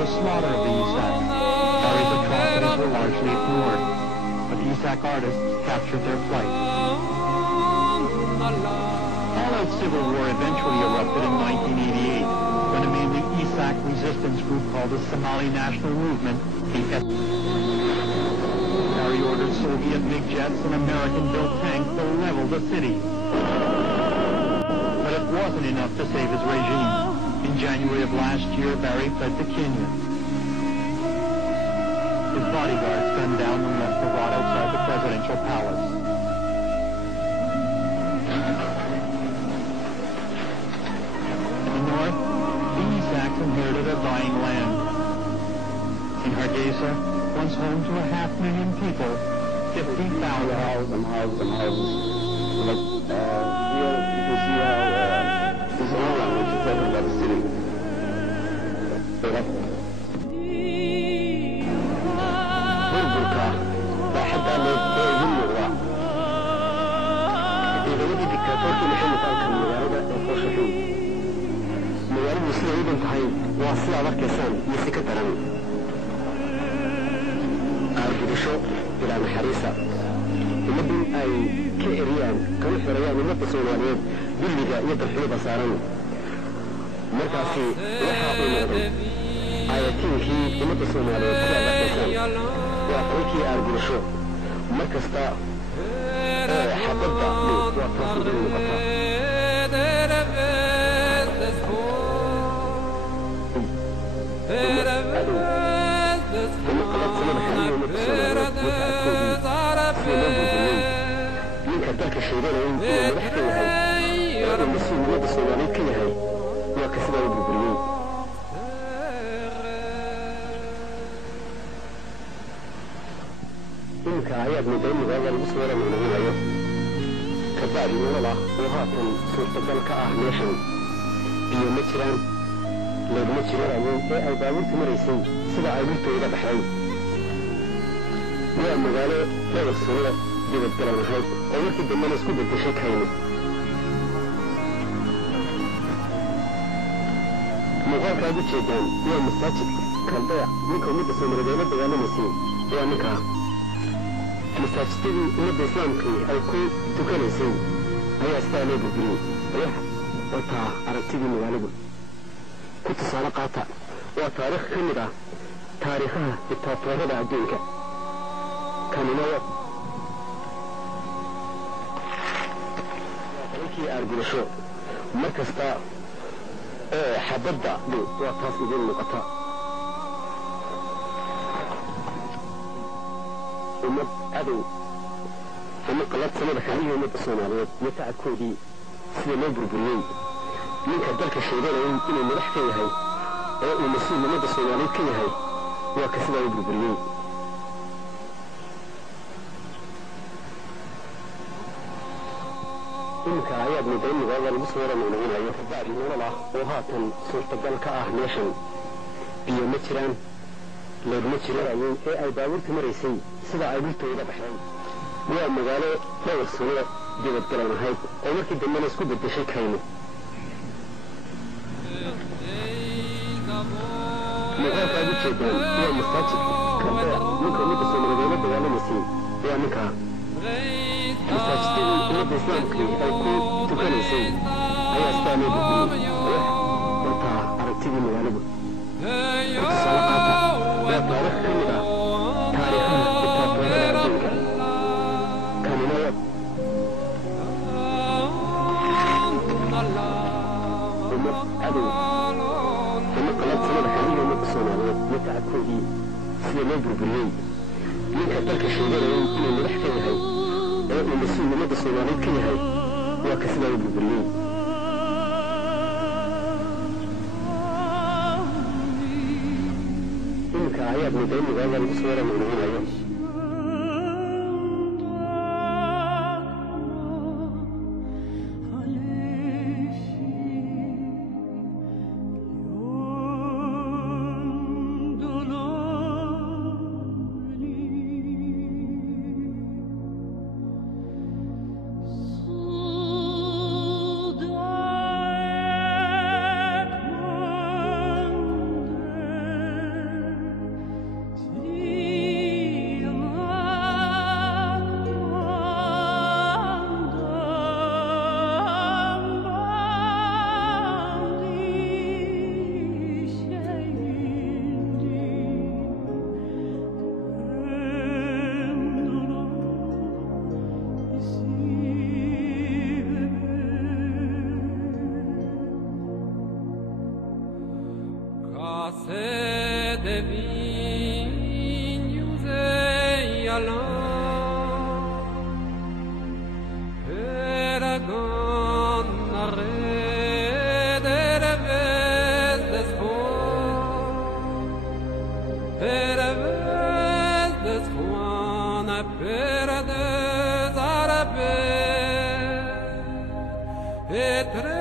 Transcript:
the slaughter of the Isaaqs. Barry's atrocities were largely ignored, but the Isaaq artists captured their plight. All-out civil war eventually erupted in 1988, when a mainly Isaaq resistance group called the Somali National Movement, the Barry ordered Soviet MiG jets and American-built tanks to level the city. But it wasn't enough to save his regime. In January of last year, Barry fled to Kenya. His bodyguards gunned down and left to rot outside the presidential palace. In the north, the Isaaqs inherited a dying land. In Hargeisa, once home to 500,000 people, 50,000 houses. Like, here you can see how this island, which is taken by the city. burburka baa xataa loogu muuqdaa ciidamadii diktaatoorkii maxamed alkan magaalada ee qorshaxuun magaaladu siday u dhan tahay waa sidaad arkaysaan iyo si ka daran aargudasho ilaa naxariisa ummaddu ay ka eriyaan kana xorayaan ummadda soomaaliyeed dulliga iyo darxumada saaran markaasi waxaa uu noqday aayatiinkii ummadda soomaaliyeed sidaad arkaysaan waa qankii aargudasho mar kasta oo xabadda waa taasi u muuqata ninka dalka sheeganaya inuu madax ka yahay oo uu mas-uuliyadda soomaaliyeed ka yahay waa ka sidaa u burburiyey iminka ayaad moodaa in magaalada lagu soo waramaynaanayo kabacdi nolol ah oo haatan suurtagal ka ah meeshan biyo ma jiraan leegma jiranayo ee ay baabuurta maraysay sida ay dhultooda baxday waa magaalo dhowr sano dibadgalan ahayd oo markii dambena isku bedeshay kayno muuqaalkaad u jeedaan waa masaajidka kaldaya ninka ummadda soomaaliyeed la dagaalamaysay waa ninkaa masaajidadii ummadda islaamkii ay ku tukanaysay ayaa sidaa loo burburiyey wataa aragtidii magaaladu ku tusaale qaata waa taariikh ka mid ah taariikhaha diktaatoorada adduunka kanina waa qankii aargudasho mar kasta oo xabadda waa taas idiin muuqata ummad cadow ama qalabsanada xalihii ummadda soomaaliyeed iyo tacabkoodii sida loo burburiyey ninka dalka sheeganaya inuu madax ka yahay oo uu mas-uul ummadda soomaaliyeed ka yahay waa ka sidaa u burburiyey iminka ayaad moodaa in magaalada lagu soo waramaynaanayo kabacdi nolol ah oo haatan suurtagal ka ah meeshan biyo ma jiraan leegma jiranayo ee ay baabuurta maraysay sida ay dhultooda baxday waa magaalo dhowr sano dibadgalan ahayd oo markii dambena isku bedeshay kayno muuqaalkaad u jeedaan waa masaajidka kaldaya ninka ummadda soomaaliyeed la dagaalamaysay waa ninkaa masaajidadii ummadda islaamkii ay ku tukanaysay ayaa sidaa loo burburiyey wataa aragtidii magaaladu ku tusaale qaata waa taariikh ka mid ah taariikhaha diktaatoorada adduunka kanina waa ummad cadow ama qalabsanada xalihii ummadda soomaaliyeed iyo tacabkoodii sida loo burburiyey ninka dalka sheeganaya inuu madax ka yahay oo uu mas-uul ummadda soomaaliyeed ka yahay waa ka sidaa u burburiyey iminka ayaad moodaa in magaalada lagu soo waramaynaanayo lettre